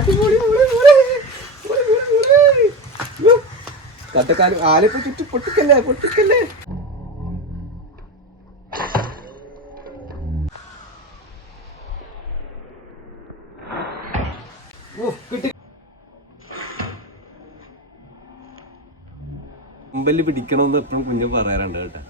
അടിപൊളി മോളെ, ചുറ്റും പൊട്ടിക്കല്ലേ പൊട്ടിക്കല്ലേ? കിട്ടി. മുമ്പൽ പിടിക്കണമെന്ന് എപ്പോഴും കുഞ്ഞു പറയാറുണ്ട് കേട്ടോ.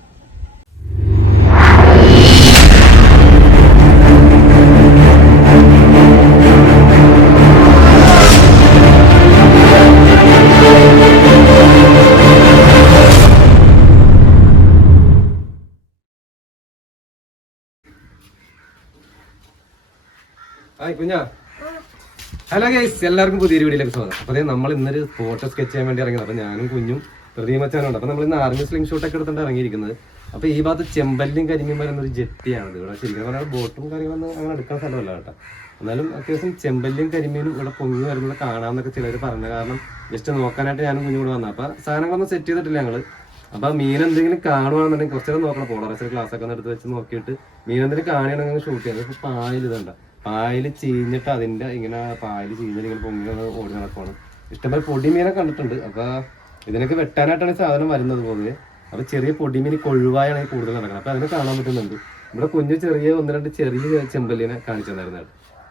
ഹായ് കുഞ്ഞാ. ഹലോ ഗൈസ് എല്ലാവർക്കും പുതിയൊരു വീഡിയോയിലേക്ക് സ്വാഗതം. അപ്പോൾ നമ്മൾ ഇന്നൊരു ഫോട്ടോ സ്കെച്ച് ചെയ്യാൻ വേണ്ടി ഇറങ്ങിയത്. അപ്പോൾ ഞാനും കുഞ്ഞും പ്രതിമച്ചാനുണ്ട് അപ്പോൾ നമ്മൾ ഇന്ന് ആർമി സ്ലിംഗ് ഷോട്ടൊക്കെ എടുത്തിട്ട് ഇറങ്ങിയിരിക്കുന്നത്. അപ്പോൾ ഈ ഭാഗത്ത് ചെമ്പല്ലിയും കരിമീൻ വരുന്ന ഒരു ജെട്ടിയാണ്. ഇവിടെ ശരിക്കും പറഞ്ഞാൽ ബോട്ടും കാര്യങ്ങളൊന്നും അങ്ങനെ എടുക്കാൻ സ്ഥലമല്ല കേട്ടോ. എന്നാലും അത്യാവശ്യം ചെമ്പല്ലിയും കരിമീനും ഇവിടെ പൊങ്ങി വരുന്നത് കാണാമെന്നൊക്കെ ചിലർ പറഞ്ഞ കാരണം ജസ്റ്റ് നോക്കാനായിട്ട് ഞാനും കുഞ്ഞും കൂടെ വന്നത്. അപ്പോൾ സാധനങ്ങളൊന്നും സെറ്റ് ചെയ്തിട്ടില്ല ഞങ്ങൾ അപ്പൊ മീൻ എന്തെങ്കിലും കാണുവാണെന്നുണ്ടെങ്കിൽ കുറച്ചേരം നോക്കണം. പോളറൈസർ ക്ലാസ് ഒക്കെ എടുത്ത് വെച്ച് നോക്കിയിട്ട് മീൻ എന്തെങ്കിലും കാണുകയാണെങ്കിൽ ഷൂട്ട് ചെയ്യാം. ഇപ്പൊ പായൽ ചീഞ്ഞിട്ട് അതിന്റെ ഇങ്ങനെ പായൽ ചീഞ്ഞിട്ട് ഇങ്ങനെ പൊങ്ങി ഓടി നടക്കുവാണ്. ഇഷ്ടംപോലെ പൊടിമീനെ കണ്ടിട്ടുണ്ട്. അപ്പൊ ഇതിനൊക്കെ വെട്ടാനായിട്ടാണ് സാധനം വരുന്നത് പൊതുവെ. അപ്പൊ ചെറിയ പൊടിമീൻ കൊഴുവായാണ് കൂടുതൽ നടക്കുന്നത്. അപ്പൊ അതിനെ കാണാൻ പറ്റുന്നുണ്ട്. ഇവിടെ കുഞ്ഞു ചെറിയ ഒന്ന് രണ്ട് ചെറിയ ചെമ്പല്ലിനെ കാണിച്ചു തന്നായിരുന്നു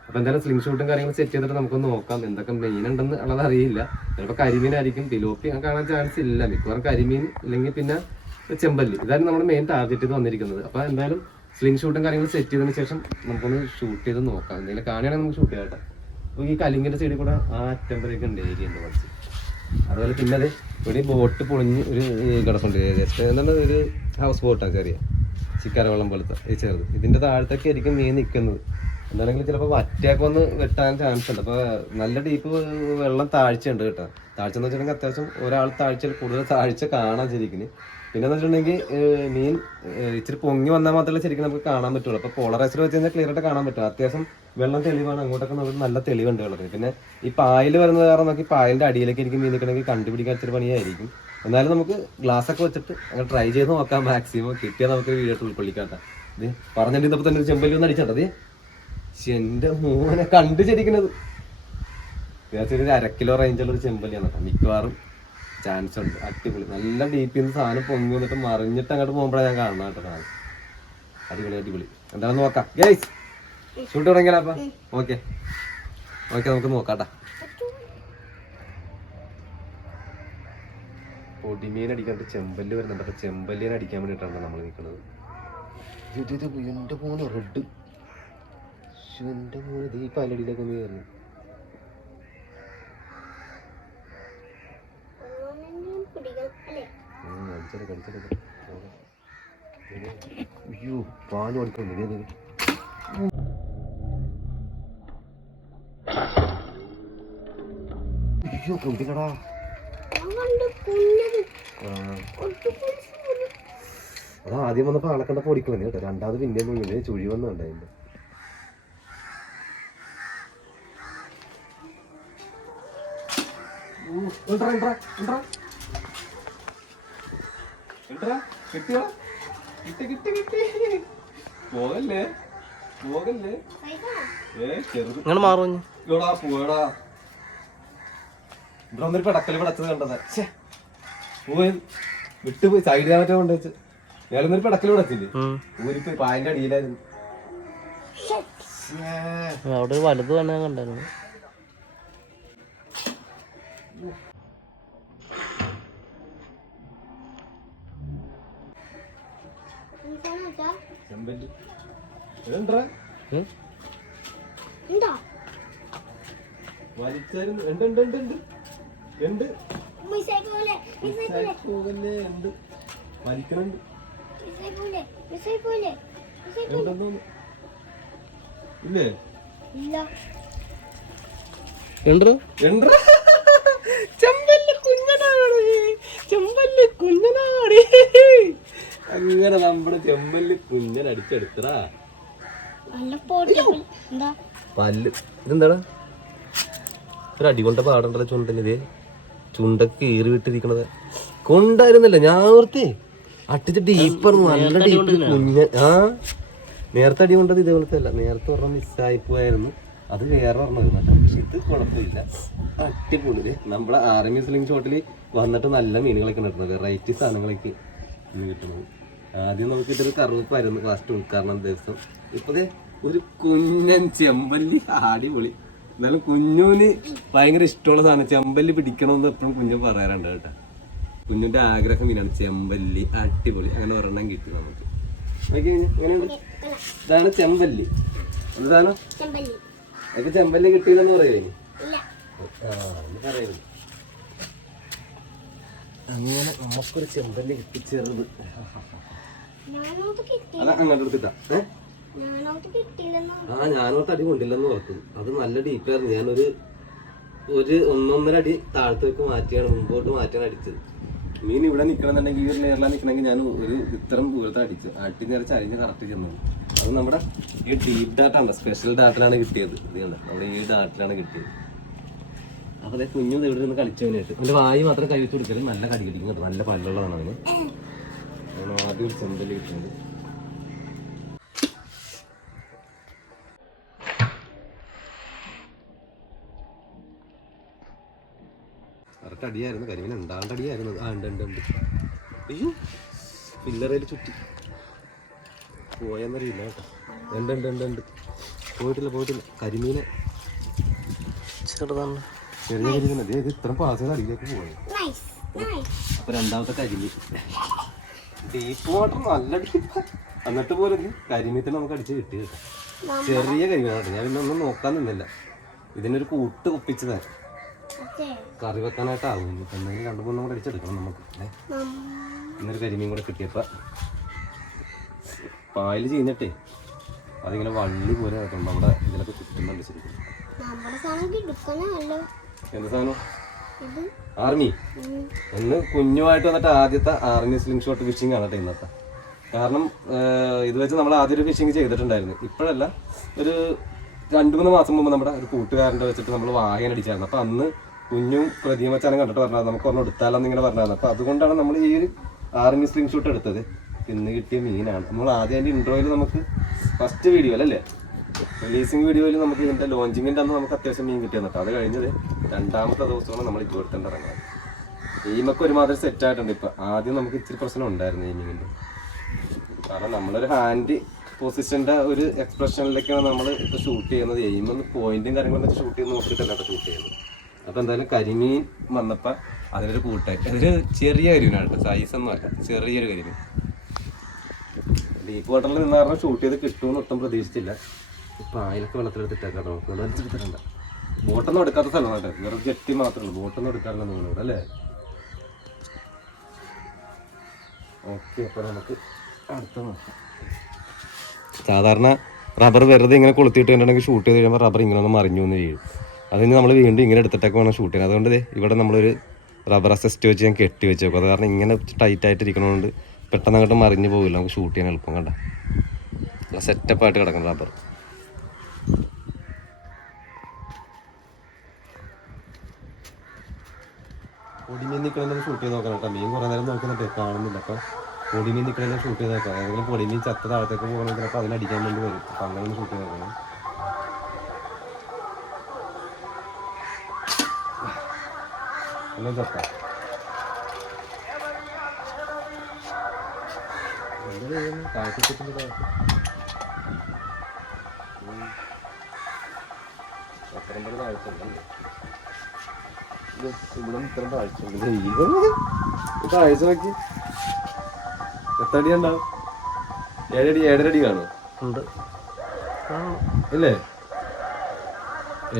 അപ്പൊ എന്തായാലും സ്ലിം ഷൂട്ടും കാര്യങ്ങളും സെറ്റ് ചെയ്തിട്ട് നമുക്ക് നോക്കാം. എന്തൊക്കെ മെയിൻ ഉണ്ടെന്ന് ഉള്ളത് അറിയില്ല. ചിലപ്പോൾ കരിമീനായിരിക്കും. തിലോപ്പി കാണാൻ ചാൻസ് ഇല്ല. മിക്കവാറും കരിമീൻ ഇല്ലെങ്കിൽ പിന്നെ ചെമ്പല്ലി. ഇതായിരുന്നു നമ്മുടെ മെയിൻ ടാർഗറ്റ് വന്നിരിക്കുന്നത്. അപ്പൊ എന്തായാലും സ്ലിംഗ് ഷൂട്ടും കാര്യങ്ങളും സെറ്റ് ചെയ്തതിന് ശേഷം നമുക്കൊന്ന് ഷൂട്ട് ചെയ്ത് നോക്കാം. എന്തെങ്കിലും കാണുകയാണെങ്കിൽ നമുക്ക് ഷൂട്ട് ചെയ്യാം കേട്ടോ. ഈ കലിങ്ങിന്റെ സൈഡിൽ കൂടെ ആ അറ്റം വരെയൊക്കെ ഉണ്ട് ഏരിയ ഉണ്ട് കുറച്ച് അതുപോലെ പിന്നെ അത് ഇവിടെ ബോട്ട് പൊളിഞ്ഞ് ഒരു കിടപ്പുണ്ട്. ജസ്റ്റ് എന്താണ് ഒരു ഹൗസ് ബോട്ടാണ് ചെറിയ ചിക്കരവെള്ളം പോലത്തെ ഈ ചെറുത്. ഇതിന്റെ താഴത്തൊക്കെ ആയിരിക്കും മീൻ നിൽക്കുന്നത് എന്താണെങ്കിലും ചിലപ്പോൾ വറ്റയൊക്കെ ഒന്ന് വെട്ടാൻ ചാൻസ് ഉണ്ട്. അപ്പോൾ നല്ല ഡീപ്പ് വെള്ളം താഴ്ചയുണ്ട് കേട്ടോ. താഴ്ച എന്ന് വെച്ചിട്ടുണ്ടെങ്കിൽ അത്യാവശ്യം ഒരാൾ താഴ്ചയിൽ കൂടുതൽ താഴ്ച കാണാൻ ശരിക്കും. പിന്നെ എന്ന് വെച്ചിട്ടുണ്ടെങ്കിൽ മീൻ ഇച്ചിരി പൊങ്ങി വന്നാൽ മാത്രമേ ശരിക്കും നമുക്ക് കാണാൻ പറ്റുള്ളൂ. അപ്പോൾ പോളറൈസർ വെച്ച് കഴിഞ്ഞാൽ ക്ലിയർ ആയിട്ട് കാണാൻ പറ്റും. അത്യാവശ്യം വെള്ളം തെളിവാണ്. അങ്ങോട്ടൊക്കെ നമുക്ക് നല്ല തെളിവുണ്ട് വെള്ളത്തിൽ പിന്നെ ഈ പായൽ വരുന്നത് കാരണം നമുക്ക് ഈ പായലിന്റെ അടിയിലേക്ക് എനിക്ക് മീൻ നിൽക്കണമെങ്കിൽ കണ്ടുപിടിക്കാൻ ഇച്ചിരി പണിയായിരിക്കും. എന്നാലും നമുക്ക് ഗ്ലാസ് ഒക്കെ വെച്ചിട്ട് അങ്ങനെ ട്രൈ ചെയ്ത് നോക്കാം. മാക്സിമം കിട്ടിയാൽ നമുക്ക് വീഡിയോ ഉൾക്കൊള്ളിക്കാത്ത ഇത് പറഞ്ഞിരുന്നപ്പോൾ തന്നെ ചെമ്പല്ലി ഒന്ന് അടിച്ചാട്ടത് എന്റെ മോനെ കണ്ടു ശരിക്കണത് ഒരു അര കിലോ റേഞ്ചുള്ള ഒരു ചെമ്പല്ലിയാണ് മിക്കവാറും ചാൻസ് ഉണ്ട് അടിപൊളി നല്ല ഡീപ്പിൽ നിന്ന് സാധനം പൊങ്ങി വന്നിട്ട് മറിഞ്ഞിട്ട് അങ്ങോട്ട് പോകുമ്പോഴാണ് ഞാൻ കാണുന്നത് കേട്ടോ സാധനം അടിപൊളി അടിപൊളി എന്താണെന്ന് നോക്കാം ഗൈസ് ഷൂട്ട് തുടങ്ങിയാലോ അപ്പൊ ഓക്കെ ഓക്കെ നമുക്ക് നോക്കാട്ടാ പൊടിമീൻ അടിക്കാണ്ട് ചെമ്പല്ലി വരുന്നുണ്ട് അപ്പൊ ചെമ്പല്ലിനെ അടിക്കാൻ വേണ്ടിയിട്ടാണ് നമ്മൾ നിൽക്കുന്നത് ഇത് ഇത് എന്റെ മോനെ റെഡ് എന്റെ മോനെ ഈ പലടിയിലേക്ക് ഒന്ന് കയറുന്നു അയ്യോ കൊടുക്കുന്നു. അയ്യോ അതാ ആദ്യം വന്നപ്പോ ആളെ കണ്ട പൊടിക്ക് വന്നു കേട്ടോ. രണ്ടാമത് പിന്നെ മുന്നിൽ ചുഴി വന്നുണ്ടായിരുന്നു. കിട്ടിയോ? കിട്ടി കിട്ടി കിട്ടി. പോകല്ലേ? പോകല്ലേ? ഏ ചെറുത്. നിങ്ങൾ മാറുഞ്ഞു ഇവിടാ പോടാ ഇവിടെ വന്നൊരു പടക്കൽ പടച്ചത് കണ്ടത്. ഛേ പോയി. വിട്ടുപോയി. സൈഡ് മറ്റേ കൊണ്ടുവച്ച് ഞാനൊന്നൊരു പടക്കൽ പടച്ചില്ലേ ഊരിപ്പോയി പായന്റെ അടിയിലായിരുന്നു. അവിടെ വലുത് തന്നെ കണ്ടായിരുന്നു ചെമ്പല്ലി. ഇതെന്താ? ഉം. വലിച്ചായിരുന്നു. ഉണ്ട്, ഉണ്ട്, ഉണ്ട്, ഉണ്ട്. ഉണ്ട്. പോകല്ലേ, ഉണ്ട്. വലിക്കണുണ്ട്. ഇല്ലേ? ചെമ്പല്ലി കുഞ്ഞനാടി ചെമ്പല്ല കുഞ്ഞനാടി അങ്ങനെ നമ്മുടെ ചെമ്മൽ കുഞ്ഞൻ അടിച്ചെടുത്തടാ. എന്താ? പല്ല്. ഇതെന്താടാ? ഒരു അടി കൊണ്ട പാടണ്ടല്ലോ ചുണ്ടന് ഇതേ. ചുണ്ടൊക്കെ കീറി വിട്ടിരിക്കണത് കൊണ്ടായിരുന്നല്ല? ഞാൻ ഓർത്തേ. അട്ടിച്ച് ഡീപ്പർ നല്ല ഡീപ്പ് കുഞ്ഞ. ആ? നേരത്തെ അടി കൊണ്ടത് ഇതേപോലത്തെ അല്ല നേരത്തെ പറഞ്ഞ മിസ്സായി പോയായിരുന്നു അത് വേറെ ഒരെണ്ണം പക്ഷെ ഇത് കുഴപ്പമില്ല. അടിപൊളി നമ്മുടെ നമ്മളെ ആർമി സ്ലിംഗ് ഷോട്ടിൽ വന്നിട്ട് നല്ല മീനുകളൊക്കെ കിട്ടുന്നത്. വെറൈറ്റി സാധനങ്ങളൊക്കെ കിട്ടുന്നത്. ആദ്യം നമുക്ക് ഇതൊരു കറുപ്പായിരുന്നു ഫസ്റ്റ് ഉദ്ഘാടനം ദിവസം. ഇപ്പൊ ദേ ഒരു കുഞ്ഞൻ ചെമ്പല്ലി അടിപൊളി. എന്നാലും കുഞ്ഞുവിന് ഭയങ്കര ഇഷ്ടമുള്ള സാധനം. ചെമ്പല്ലി പിടിക്കണമെന്ന് എപ്പോഴും കുഞ്ഞു പറയാറുണ്ട് കേട്ടോ. കുഞ്ഞിന്റെ ആഗ്രഹം ഇതാണ് ചെമ്പല്ലി അടിപൊളി. അങ്ങനെ ഒരെണ്ണം കിട്ടി നമുക്ക്. എങ്ങനെയുണ്ട്? ഇതാണ് ചെമ്പല്ലി. എന്താണ് ചെമ്പല്ലി. എനിക്ക് ചെമ്പല്ലി കിട്ടിയില്ലെന്ന് പറയുമോ പറയുന്നു അങ്ങനെ നമുക്കൊരു ചെമ്പല്ലി കിട്ടി ചെറുത് ഞാനോട്ട് കിട്ടി അതാ അങ്ങോട്ട് എടുത്തിട്ടാ. ആ ഞാനോട്ട് അടി കൊണ്ടില്ലെന്ന് ഓർത്തു. അത് നല്ല ഡീപ്പായിരുന്നു. ഞാനൊരു ഒരു ഒന്നൊന്നര അടി താഴത്തേക്ക് മാറ്റിയാണ് മുമ്പോട്ട് മാറ്റിയാണ് അടിച്ചത്. മീൻ ഇവിടെ നിൽക്കണമെന്നുണ്ടെങ്കിൽ ഈ ഒരു ലെയറിലാണ് നിൽക്കണമെങ്കിൽ ഞാൻ ഒരു ഇത്തരം ദൂരത്തെ അടിച്ചു അട്ടി നിറച്ച് അരിഞ്ഞ് കറക്റ്റ് ചെന്നു അത് നമ്മുടെ ഈ ഡീപ്പ് ഡാറ്റ ഉണ്ട്? സ്പെഷ്യൽ ഡാറ്റിലാണ് കിട്ടിയത്. നമ്മുടെ ഈ ഡാറ്റിലാണ് കിട്ടിയത്. അപ്പൊ അതെ കുഞ്ഞു ഇവിടെ നിന്ന് കളിച്ചവനായിട്ട്. അതിന്റെ വായി മാത്രം കഴിച്ചു കൊടുക്കലും നല്ല കടി കടിക്കും നല്ല പല്ലുള്ളതാണ് അതിന് അതാണ് ആദ്യം ഒരു ചെമ്പൽ കിട്ടുന്നത് കറക്റ്റ് അടിയായിരുന്നു കരിമീൻ ഉണ്ടാണ്ട് അടിയായിരുന്നു ആ ഉണ്ട് ഉണ്ട് ഉണ്ട്. അയ്യോ. പില്ലറയിൽ ചുറ്റി. പോയെന്നറിയില്ല കേട്ടോ. ഉണ്ട് ഉണ്ട് ഉണ്ട് ഉണ്ട്. പോയിട്ടില്ല പോയിട്ടില്ല. കരിമീനെ. ചെറുതാണ്. ചെറിയ കരിമീൻ ഇത് ഇത്ര പാസ് അടിയിലേക്ക് പോയി. നൈസ് നൈസ് അപ്പൊ രണ്ടാമത്തെ കരിമീൻ. ഡീപ്പ് വാട്ടർ നല്ല ഡീപ്പ് എന്നിട്ട് പോലെ കരിമീത്തിന് നമുക്ക് അടിച്ച് കിട്ടി കേട്ടോ. ചെറിയ കരിമീനാണ് ഞാൻ പിന്നെ ഒന്നും നോക്കാൻ നിന്നില്ല. ഇതിനൊരു കൂട്ട് ഒപ്പിച്ചതാണ് തരാം കറി വെക്കാനായിട്ടാവും. എന്തെങ്കിലും രണ്ടു മൂന്നും കൂടെ അടിച്ചെടുക്കണം നമുക്ക്? ഇന്നൊരു കരിമീൻ കൂടെ കിട്ടിയപ്പോ പായൽ ചെയ്യുന്നിട്ടേ അതിങ്ങനെ വള്ളി പോലെ കിടക്കുന്നുണ്ട് നമ്മുടെ ഇതിലൊക്കെ കിട്ടുന്നുണ്ട് ശരിക്കും എന്താ സാധനം? ആർമി എന്ന് കുഞ്ഞുമായിട്ട് വന്നിട്ട് ആദ്യത്തെ ആർമി സ്ലിംഗ് ഷോട്ട് ഫിഷിംഗ് ആണ് കേട്ടോ ഇന്നത്തെ. കാരണം ഇത് വെച്ച് നമ്മൾ ആദ്യം ഒരു ഫിഷിംഗ് ചെയ്തിട്ടുണ്ടായിരുന്നു. ഇപ്പോഴല്ല ഒരു രണ്ട് മൂന്ന് മാസം മുമ്പ് നമ്മുടെ ഒരു കൂട്ടുകാരന്റെ വെച്ചിട്ട് നമ്മൾ വായന അടിച്ചായിരുന്നു. അപ്പം അന്ന് കുഞ്ഞും പ്രതിമച്ചാനും കണ്ടിട്ട് പറഞ്ഞത് നമുക്ക് ഒന്ന് എടുത്താലെന്ന് ഇങ്ങനെ പറഞ്ഞായിരുന്നു. അപ്പം അതുകൊണ്ടാണ് നമ്മൾ ഈ ഒരു ആർമി സ്ലിംഗ് ഷൂട്ട് എടുത്തത്. ഇന്ന് കിട്ടിയ മീനാണ്. നമ്മൾ ആദ്യം അതിന്റെ ഇൻട്രോയിൽ നമുക്ക് ഫസ്റ്റ് വീഡിയോ അല്ലേ? റിലീസിങ് വീഡിയോയിൽ നമുക്ക് ഇതിന്റെ ലോഞ്ചിങ്ങിന്റെ അന്ന് നമുക്ക് അത്യാവശ്യം മീൻ കിട്ടിയെന്നിട്ട് അത് കഴിഞ്ഞത് രണ്ടാമത്തെ ദിവസമാണ് നമ്മൾ ഇപ്പോൾ എടുത്തേണ്ട ഇറങ്ങുന്നത്. ഈമൊക്കെ ഒരുമാതിരി സെറ്റ് ആയിട്ടുണ്ട്. ഇപ്പൊ ആദ്യം നമുക്ക് ഇച്ചിരി പ്രശ്നം ഉണ്ടായിരുന്നു എയിമിങ്ങിന്റെ കാരണം നമ്മളൊരു ഹാൻഡ് പൊസിഷന്റെ ഒരു എക്സ്പ്രഷനിലേക്കാണ് നമ്മൾ ഇപ്പൊ ഷൂട്ട് ചെയ്യുന്നത്. എയിമെന്ന് പോയിന്റും കാര്യങ്ങളൊക്കെ ഷൂട്ട് ചെയ്ത് നോക്കിയിട്ടല്ല ഷൂട്ട് ചെയ്യുന്നത്. അപ്പൊ എന്തായാലും കരിമീൻ വന്നപ്പോ അതിനൊരു കൂട്ടായി. അതൊരു ചെറിയ കരിമീനാണ് കേട്ടോ. സൈസ് ഒന്നും അല്ല. ചെറിയൊരു കരിമീൻ. ഡീപ്പ് വാട്ടറിൽ നിന്ന് പറഞ്ഞാൽ ഷൂട്ട് ചെയ്ത് കിട്ടുമെന്ന് ഒട്ടും പ്രതീക്ഷിച്ചില്ല. ഇപ്പൊ ആയിലൊക്കെ വെള്ളത്തിലെടുത്തിട്ടേക്കാം നമുക്ക് വലിച്ചെടുത്തിട്ടുണ്ട് ബോട്ടൊന്നും എടുക്കാത്ത സ്ഥലമാണ് കേട്ടോ വെറും ജെട്ടി മാത്രമേ ബോട്ടൊന്നും എടുക്കാറില്ല നിങ്ങളിവിടെ അല്ലേ? ഓക്കെ അപ്പോൾ നമുക്ക് അടുത്ത നോക്കാം. സാധാരണ റബ്ബർ വെറുതെ ഇങ്ങനെ കൊളുത്തിയിട്ട് കണ്ടിട്ടുണ്ടെങ്കിൽ ഷൂട്ട് ചെയ്ത് കഴിയുമ്പോൾ റബ്ബർ ഇങ്ങനെ ഒന്ന് മറിഞ്ഞു എന്ന് വീഴും അതിന് നമ്മൾ വീണ്ടും ഇങ്ങനെ എടുത്തിട്ടൊക്കെ വേണം ഷൂട്ട് ചെയ്യാൻ. അതുകൊണ്ട് ഇവിടെ നമ്മളൊരു റബ്ബർ അസിസ്റ്റ് വെച്ച് ഞാൻ കെട്ടി വെച്ചേക്കും. അത് കാരണം ഇങ്ങനെ ടൈറ്റ് ആയിട്ട് പെട്ടെന്ന് അങ്ങോട്ട് മറിഞ്ഞു പോകില്ല നമുക്ക് ഷൂട്ട് ചെയ്യാൻ എളുപ്പം കണ്ട. സെറ്റപ്പ് ആയിട്ട് കിടക്കണം റബ്ബർ. പൊടിമീൻ നിൽക്കണമെന്ന് ഷൂട്ട് ചെയ്ത് നോക്കണം കേട്ടോ. മീൻ കുറേ നേരം നോക്കുന്നുണ്ട് കാണുന്നില്ല. അപ്പം പൊടിമീൻ നിൽക്കണമെന്ന് ഷൂട്ട് ചെയ്ത് നോക്കാം ഏതെങ്കിലും പൊടിമീൻ ചത്ത താഴത്തേക്ക് പോകണമെങ്കിൽ ചിലപ്പോൾ അതിനടിക്കാൻ വേണ്ടി വരും. അപ്പം അങ്ങനെ ഒന്ന് ഷൂട്ട് ചെയ്ത് നോക്കണം. എല്ലാം ചത്ത. താഴത്തേക്ക് അത്രയും പേര് ഇത് ഇവിടെ താഴ്ച നോക്കി എത്ര അടി ഉണ്ടാവും ഏഴടി ഏഴരടി കാണും ഇല്ലേ?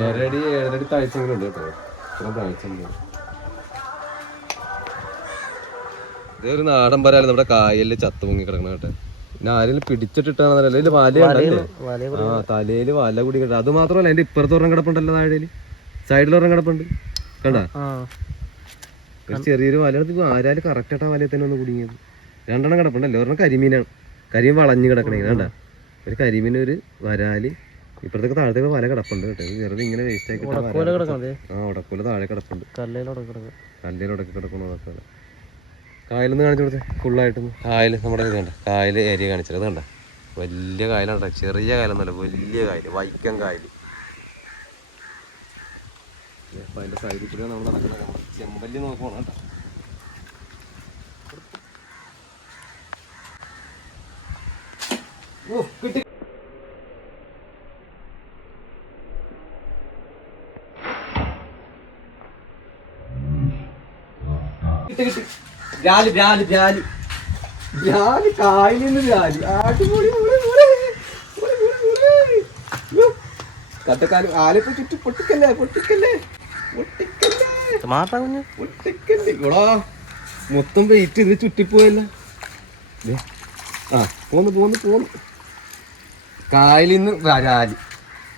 ഏഴരടി ഏഴരടി താഴ്ചയെങ്കിലും ഉണ്ട് കേട്ടോ. താഴ്ച ഇതൊരു നാടൻ പരാൽ നമ്മുടെ കായലിൽ ചത്തു പൊങ്ങി കിടക്കണം കേട്ടോ. പിന്നെ ആരെങ്കിലും പിടിച്ചിട്ടിട്ടാണെന്നല്ല ഇതിൽ വലയുണ്ടല്ലേ വലയെ ആ തലയിൽ വല കൂടി കിട്ടും അത് മാത്രമല്ല അതിന്റെ ഇപ്പുറത്ത് ഒരെണ്ണം കിടപ്പുണ്ടല്ലോ താഴേൽ. സൈഡിൽ ഒരെണ്ണം കിടപ്പുണ്ട്. കണ്ട? ഒരു ചെറിയൊരു വല എടുത്ത് ആരാൽ കറക്റ്റ് ആയിട്ട് ആ വലയിൽ തന്നെ ഒന്ന് കുടുങ്ങിയത്. രണ്ടെണ്ണം കിടപ്പുണ്ടല്ലോ. ഒരെണ്ണം കരിമീനാണ്. കരിമീൻ വളഞ്ഞു കിടക്കണേ. കണ്ട? ഒരു കരിമീൻ ഒരു വരാൽ. ഇപ്പുറത്തേക്ക് താഴത്തേക്ക് വല കിടപ്പുണ്ട് കേട്ടോ. ചെറുത് വെറുതെ ഇങ്ങനെ വേസ്റ്റ് കിടക്കണതേ. ആ ഉടക്കൂല താഴെ കിടപ്പുണ്ട്. കല്ലിലൊടക്കി കിടക്കണു അതൊക്കെ കായലൊന്ന് കാണിച്ചു കൊടുത്തേ. ഫുള്ളായിട്ടൊന്ന് കായൽ നമ്മുടെ ഇത് കണ്ട? കായൽ ഏരിയ കാണിച്ചത്. കണ്ട? വലിയ കായലാണ് ചെറിയ കായലൊന്നുമല്ല. വലിയ കായൽ വൈക്കം കായൽ അപ്പോൾ അതിന്റെ സൈഡിൽ കൂടെ നമ്മൾ നടക്കുന്നത്. നമ്മൾ ചെമ്പല്ലി നോക്കണം കേട്ടോ. ഓ കിട്ടി. കിട്ടി കിട്ടി. രാലി രാലി രാലി. രാലി കായലിൽ നിന്ന് രാലി. അടിപൊളി പൊളി, പൊളി. പൊളി, പൊളി, പൊളി. യ്യോ. കട്ടക്കാലം ആലിപ്പോ പൊട്ടിക്കല്ലേ പൊട്ടിക്കല്ലേ. മാട്ടാ കുഞ്ഞ് മൊത്തം വെയിറ്റ് ഇത് ചുറ്റിപ്പോയല്ല. ആ പോന്ന് പോന്ന് പോന്ന്. കായലിൽ നിന്ന് വരാലി.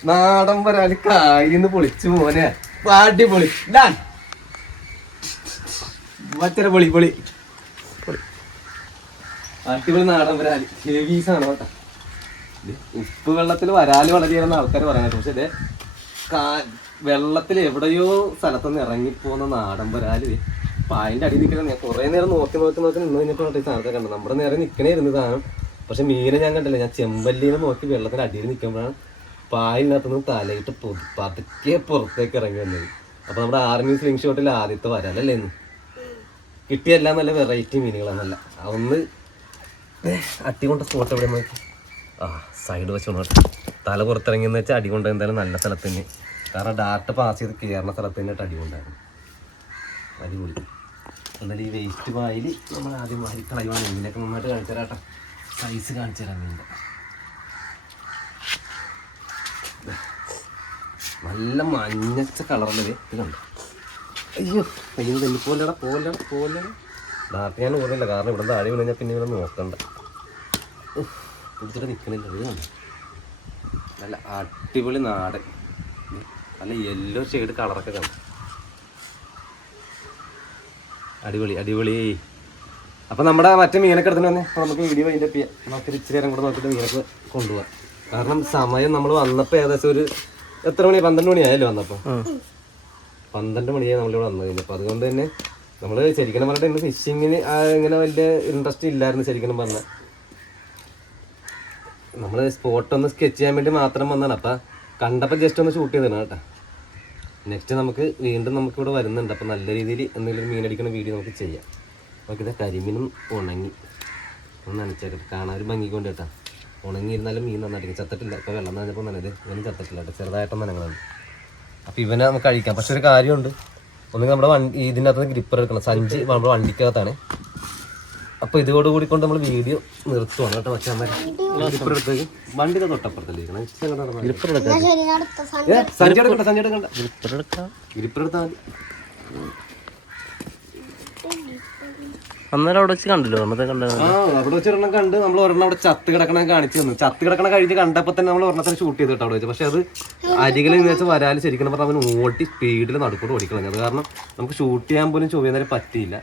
നാടൻ വരാലി കായലിൽ നിന്ന് പൊളിച്ചു പോനെ പാടി ഡാൻ മറ്റര പൊളി പൊളി. അടിപൊളി നാടൻ വരാലി. ഹെവീസാണ് കേട്ടോ. ഉപ്പ് വെള്ളത്തിൽ വരാൽ വളരെയാണ് ആൾക്കാർ പറയുന്നത് പക്ഷെ ഇതേ വെള്ളത്തിൽ എവിടെയോ സ്ഥലത്തുനിന്ന് ഇറങ്ങിപ്പോന്ന ദേ പായന്റെ അടി നിൽക്കണം ഞാൻ കുറേ നേരം നോക്കി നോക്കി നോക്കി നിന്ന് കഴിഞ്ഞപ്പോൾ ഈ സാധനത്തെ കണ്ടത് നമ്മുടെ നേരെ നിൽക്കണേ ഇരുന്ന് സാധനം. പക്ഷെ മീനെ ഞാൻ കണ്ടില്ല. ഞാൻ ചെമ്പല്ലിനെ നോക്കി വെള്ളത്തിന്റെ അടിയിൽ നിൽക്കുമ്പോഴാണ് പായലിനകത്തുനിന്ന് തലയിട്ട് പൊ- പതുക്കെ പുറത്തേക്ക് ഇറങ്ങി വന്നത്. അപ്പൊ നമ്മുടെ ആർമി സ്ലിംഗ് ഷോട്ടിൽ ആദ്യത്തെ വരാലല്ലേ ഇന്ന്? കിട്ടിയല്ല നല്ല വെറൈറ്റി മീനുകളാണല്ല ഒന്ന് അട്ടി കൊണ്ട സ്പോട്ട് എവിടെ നോക്കി ആ സൈഡ് വെച്ച് കൊണ്ടു തല പുറത്തിറങ്ങിയെന്ന് വെച്ചാൽ അടി കൊണ്ട് എന്തായാലും നല്ല സ്ഥലത്ത് തന്നെ കാരണം ഡാർട്ട് പാസ് ചെയ്ത് കയറുന്ന സ്ഥലത്ത് തന്നെ അടി കൊണ്ടായിരുന്നു അടിപൊളി. എന്നാലും ഈ വേസ്റ്റ് വായിൽ നമ്മൾ ആദ്യം വാരി കളയുവാണ് മീനൊക്കെ നന്നായിട്ട് കാണിച്ചു തരാം കേട്ടോ. സൈസ് കാണിച്ചു തരാം മീനിന്റെ നല്ല മഞ്ഞച്ച കളറുള്ള ഇത് കണ്ടു അയ്യോ അയ്യോ തന്നെ പോലെടാ പോലടാ പോലെ ഡാർട്ട് ഞാൻ ഓർമ്മയില്ല. കാരണം ഇവിടെ താഴെ വീണ് കഴിഞ്ഞാൽ പിന്നെ ഇവിടെ നോക്കണ്ട. പിടിച്ചിട്ട് നിൽക്കണില്ല ഇത് കണ്ടോ നല്ല അടിപൊളി നാടൻ. നല്ല യെല്ലോ ഷെയ്ഡ് കളറൊക്കെ കാണും. അടിപൊളി അടിപൊളി. അപ്പം നമ്മുടെ മറ്റേ മീനൊക്കെ എടുത്തിട്ട് വന്നേ. അപ്പോൾ നമുക്ക് വീഡിയോ അതിന്റെ ചെയ്യാം നമുക്ക് ഇച്ചിരി നേരം കൂടെ നോക്കിയിട്ട് മീനൊക്കെ കൊണ്ടുപോകാം കാരണം സമയം നമ്മൾ വന്നപ്പോൾ ഏകദേശം ഒരു എത്ര മണി? പന്ത്രണ്ട് മണിയായല്ലോ വന്നപ്പോൾ പന്ത്രണ്ട് മണിയായി നമ്മളിവിടെ വന്നു കഴിഞ്ഞപ്പോൾ അതുകൊണ്ട് തന്നെ നമ്മൾ ശരിക്കും പറഞ്ഞിട്ട് ഇന്ന് ഫിഷിങ്ങിന് ഇങ്ങനെ വലിയ ഇൻട്രസ്റ്റ് ഇല്ലായിരുന്നു ശരിക്കും പറഞ്ഞാൽ നമ്മൾ സ്പോട്ട് ഒന്ന് സ്കെച്ച് ചെയ്യാൻ വേണ്ടി മാത്രം വന്നതാണ്. അപ്പം കണ്ടപ്പോൾ ജസ്റ്റ് ഒന്ന് ഷൂട്ട് ചെയ്തതാണ് കേട്ടോ. നെക്സ്റ്റ് നമുക്ക് വീണ്ടും നമുക്ക് ഇവിടെ വരുന്നുണ്ട്. അപ്പം നല്ല രീതിയിൽ എന്തെങ്കിലും മീനടിക്കുന്ന വീഡിയോ നമുക്ക് ചെയ്യാം. നമുക്കിത് കരിമീനും ഉണങ്ങി. ഒന്ന് നനച്ചേക്കട്ടെ കാണാൻ ഒരു ഭംഗി കൊണ്ട് കേട്ടോ. ഉണങ്ങിയിരുന്നാലും മീൻ നന്നായിട്ട് ചത്തട്ടില്ല. ഇപ്പോൾ വെള്ളം നനഞ്ഞപ്പോൾ നനത് ഇവനും ചത്തിട്ടില്ല കേട്ടോ. ചെറുതായിട്ടൊന്നും നനങ്ങളാണ് അപ്പോൾ ഇവനെ നമുക്ക് കഴിക്കാം. പക്ഷെ ഒരു കാര്യമുണ്ട്. ഒന്നുകിൽ നമ്മുടെ വണ്ടി ഇതിനകത്ത് ഗ്രിപ്പർ എടുക്കണം. സഞ്ചി നമ്മുടെ വണ്ടിക്കകത്താണ്. അപ്പോൾ ഇതോടുകൂടി കൊണ്ട് നമ്മൾ വീഡിയോ നിർത്തുവാണ് കേട്ടോ ഗ്രിപ്പർ വണ്ടിയുടെ തൊട്ടപ്പുറത്തല്ലേ സഞ്ചി എടുക്കണ്ട സഞ്ചി എടുക്കണ്ട. എടുത്താൽ മതി. അന്നേരം അവിടെ വെച്ച് കണ്ടല്ലോ? ഒന്നത്തെ കണ്ടോ. ആ അവിടെ വെച്ച് ഒരെണ്ണം കണ്ട് നമ്മൾ ഒരെണ്ണം അവിടെ ചത്ത് കിടക്കണ കാണിച്ചു തന്നു. ചത്ത് കിടക്കണ കഴിഞ്ഞ് കണ്ടപ്പോൾ തന്നെ നമ്മൾ ഒരെണ്ണത്തിന് ഷൂട്ട് ചെയ്തിട്ട് അവിടെ വെച്ച്. പക്ഷെ അത് അരികിൽ നിന്ന് വെച്ചാൽ വരാൽ ശരിക്കും പറഞ്ഞാൽ അവൻ ഓട്ടി സ്പീഡിൽ നടുക്കൂടെ ഓടിക്കണം അത് കാരണം നമുക്ക് ഷൂട്ട് ചെയ്യാൻ പോലും ചൊവ്വേന്നേരം പറ്റിയില്ല.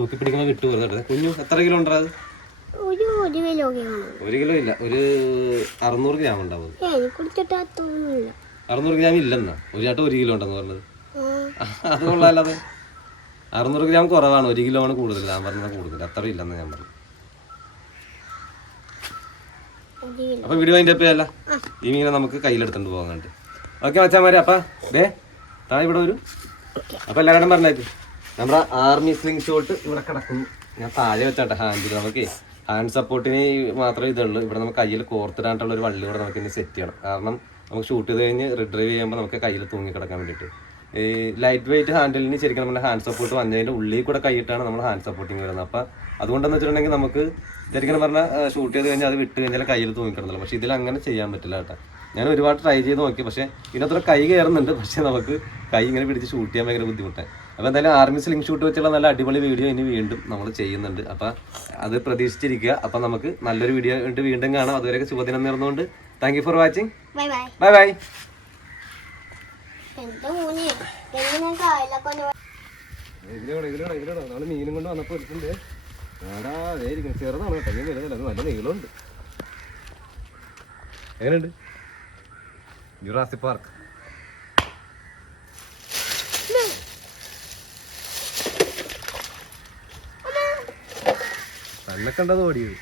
തൂക്കി കിട്ടു വെറുതെ. കുഞ്ഞു എത്ര കിലോ ഉണ്ടത് അത്? ഒരു കിലോ ഇല്ല ഒരു അറുന്നൂറ് ഗ്രാം ഉണ്ടാവും അറുന്നൂറ് ഗ്രാം ഇല്ലെന്നാ? ഒരു ചാട്ടം ഒരു കിലോ ഉണ്ടെന്ന് പറഞ്ഞത്. അത് കൊള്ളാലത് അറുന്നൂറ് ഗ്രാം കുറവാണ് ഒരു കിലോ ആണ് കൂടുതൽ. ഞാൻ പറഞ്ഞത് കൂടുതൽ. അത്ര ഇല്ലെന്ന് ഞാൻ പറഞ്ഞു. അപ്പൊ വീഡിയോ അതിന്റെ അല്ല ഈ മീനെ നമുക്ക് കയ്യിലെടുത്തോണ്ട് പോകാൻ കണ്ട് ഓക്കെ മച്ചാമാരെ അപ്പൊ ദേ താ ഇവിടെ ഒരു അപ്പൊ എല്ലാവരും പറഞ്ഞേക്ക്. നമ്മുടെ ആർമി സ്ലിംഗ് ഷോട്ട് ഇവിടെ കിടക്കുന്നു. ഞാൻ താഴെ വെച്ചാട്ടെ ഹാൻഡിൽ നമുക്ക് ഹാൻഡ് സപ്പോർട്ടിന് മാത്രമേ ഇതുള്ളൂ. ഇവിടെ നമുക്ക് കയ്യിൽ കോർത്തിടാനുള്ള ഒരു വള്ളി കൂടെ നമുക്ക് ഇനി സെറ്റ് ചെയ്യണം. കാരണം നമുക്ക് ഷൂട്ട് ചെയ്ത് കഴിഞ്ഞ് റിഡ്രൈവ് ചെയ്യുമ്പോൾ നമുക്ക് കയ്യിൽ തൂങ്ങി കിടക്കാൻ വേണ്ടിയിട്ട്. ഈ ലൈറ്റ് വെയിറ്റ് ഹാൻഡിലിന് ശരിക്കും നമ്മുടെ ഹാൻഡ് സപ്പോർട്ട് വന്നതിന്റെ ഉള്ളിൽ കൂടെ കൈയിട്ടാണ് നമ്മൾ ഹാൻഡ് സപ്പോർട്ടിങ് വരുന്നത്. അപ്പം അതുകൊണ്ടെന്ന് വെച്ചിട്ടുണ്ടെങ്കിൽ നമുക്ക് ശരിക്കും പറഞ്ഞാൽ ഷൂട്ട് ചെയ്ത് കഴിഞ്ഞാൽ അത് വിട്ട് കഴിഞ്ഞാൽ കയ്യിൽ തൂങ്ങിക്കിടന്നല്ലോ പക്ഷേ ഇതിൽ അങ്ങനെ ചെയ്യാൻ പറ്റില്ല കേട്ടോ. ഞാൻ ഒരുപാട് ട്രൈ ചെയ്ത് നോക്കി. പക്ഷേ ഇതിനത്ര കൈ കയറുന്നുണ്ട്. പക്ഷേ നമുക്ക് കൈ ഇങ്ങനെ പിടിച്ച് ഷൂട്ട് ചെയ്യാൻ ഭയങ്കര ബുദ്ധിമുട്ടാണ്. അപ്പോൾ എന്തായാലും ആർമി സ്ലിംഗ് ഷൂട്ട് വെച്ചുള്ള നല്ല അടിപൊളി വീഡിയോ ഇനി വീണ്ടും നമ്മൾ ചെയ്യുന്നുണ്ട്. അപ്പോൾ അത് പ്രതീക്ഷിച്ചിരിക്കുക. അപ്പോൾ നമുക്ക് നല്ലൊരു വീഡിയോ ആയിട്ട് വീണ്ടും കാണാം. അതുവരെയൊക്കെ ശുഭദിനം നേർന്നുകൊണ്ട് thank you for watching bye bye bye bye എന്റെ മോനെ എങ്ങനെ കായലൊക്കെ ഒന്ന് ഇതിലൂടെ ഇതിലൂടെ ഇതിലൂടെ. നമ്മൾ മീനും കൊണ്ട് വന്നപ്പോൾ എടുത്തിട്ടുണ്ട് ആടാ അതേ ചെറുതാണ് കേട്ടോ. ഞാൻ വലുതല്ല. നല്ല നീളമുണ്ട്. എങ്ങനെയുണ്ട്? Jurassic Park. തന്നെ കണ്ടത് ഓടിയത്.